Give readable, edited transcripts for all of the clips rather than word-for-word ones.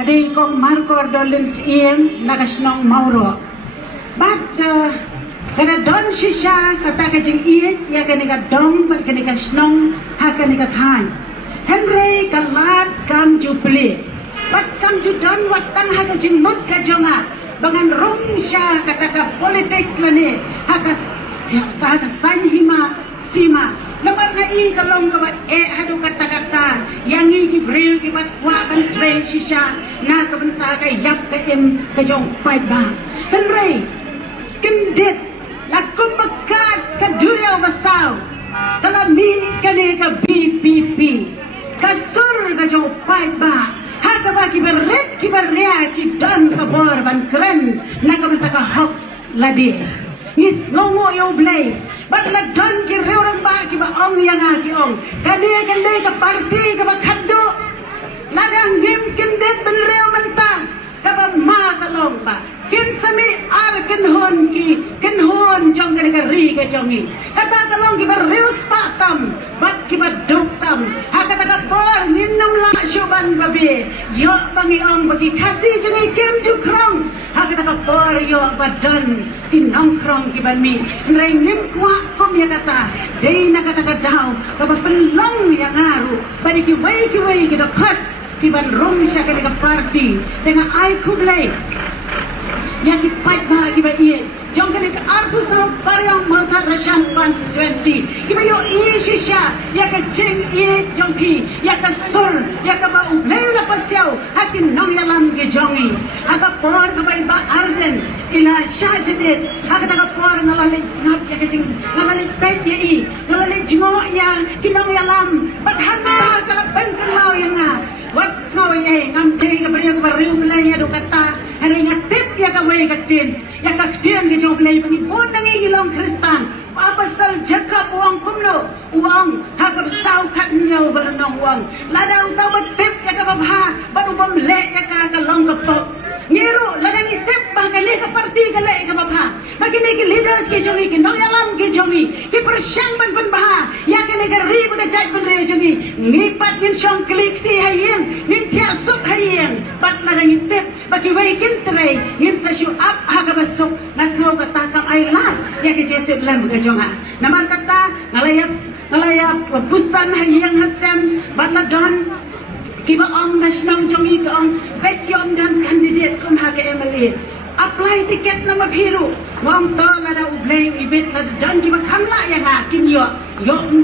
Hadi kong Marco Dolins Ian nagasnong Mauro. But kada don shisha kata kajing iet ya kanika dong but kanika snong ha kanika time. Henry kalat kam jupli. But kam ju don wat tan ha kajing mut kajonga. Bangan rong sya kata ka politics lani ha ka sanhima sima. Naman nga kalong ka ba hado kata-kata yang ki bril ki pas kwa ban train shisha na ka banta ka yap ka em ka jong pai ba. Henry kendit lakum bekat ke dunia besar dalam mi kene ke BPP kasur ke jauh pai ba harga bagi berit ki beria ki dan ke bor ban keren nak benta ke hok ladi ngis ngomo yo blay bat la dan ki reurang ba ki ba ong yang ki ong kane ke parti ke ba khaddo ladang ngim kendet ben reu mentang ke ba ma kalong ba kin sami ar kin hon jong ka ri ka jongi kata kalong ki bar reus patam bat ki ba doktam ha kata ka por ninum la shuban babi yo bangi ong bagi kasi jongi kem ju krong ha kata ka por yo badan pinong krong ki ban mi nrai nim kwa kom ya kata dei na kata ka daw ka ba penlong ya ngaru bani ki wai ki dokhat ki ban rom sya ka parti dengan ai kublai yang kipat bagi bayi jong kene ke arbu sa parang mata rashan constituency kiba yo ishisha ya ka jeng i jong ki ya ka sur ya ka ba ublay la pasyaw hakin nong yalam ge jongi aka por ka ba arden ila shajdet aka ta ka por ngalali snap ya ka jeng ngalali pet ya i ngalali jingo ya kinong yalam bathan ta ka ban kan yang na wat saw ye ngam te ka bariyo ka bariyo mulai ya do kata hari ngatip ya ka way ka tin ya ka tin ke jong play pagi pun nangi ilong kristan apa stal jakap uang kumno uang hagap saw kat nyaw balanong uang ladang taw tip ya ka babha baru bom le ya ka long ka pop ngiru ladang itip ba kani ka parti ka le ka babha makini ki leaders ke jongi ki nong yalam ke jongi ki persyang ban baha ya kani ka ri ba jai ban re jongi ngipat ngin syong klik ti hayen ngin tia sup hayen bat ladang itip bagi wekin tray ngin sa syu up haga basuk nasno ka takam ai lat ya ke jetip lam ka jonga naman kata ngalayap pusan hayang hasem bat ladon kiba ong national jongi ka ong bet yom dan candidate kum ha ke emily apply tiket nama biru ngom to lada ublay ibit lada dan kiba kamla yang akin yo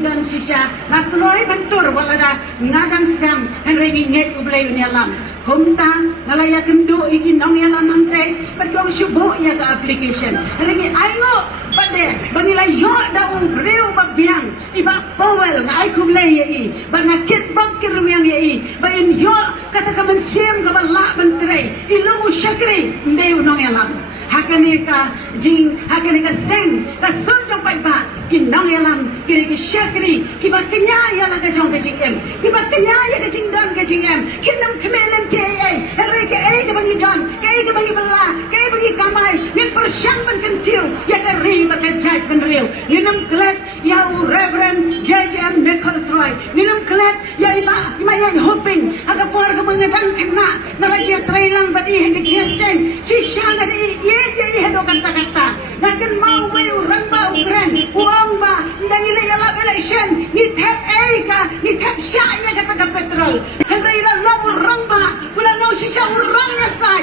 dan sisya na kloy bentur walada ngadang sedang henry nget ublay nyalam kumta ngalaya kendo iki nong yalam mante berkong syubu ya ke application henry ayo pade banilai yo da ubreu babiang iba powel na ay kublay ya i banakit bangkir yang ya i bain yo kata ka mensim ka bala bentre ilmu syakri ndeu nong yalam hakanika jing hakanika seng ka sunjong pai ba kinong yalam kiri ki syakri kiba kenya ya la ka jong ka jing em kiba kenya ya ka jing dan ka jing em kinam kemelen te ai henry ka ai ka bangi dan ka ai ka bangi bala ka ai bangi kamai min persyang ban kentiu ya ka ri ba ka jaj ban riu ninam klet ya reverend JM Nicholas Roy ninam klet ya ima ya hoping aga por ka mangadang kena na la dia trailang ba di hindi kiesen si syanga di ye hado kata-kata nakan mau way urang ba ukran uang ba ndangi na yala election ni tap ka ni tap sya ya kata petrol henry la urang ba wala no si sya urang ya sai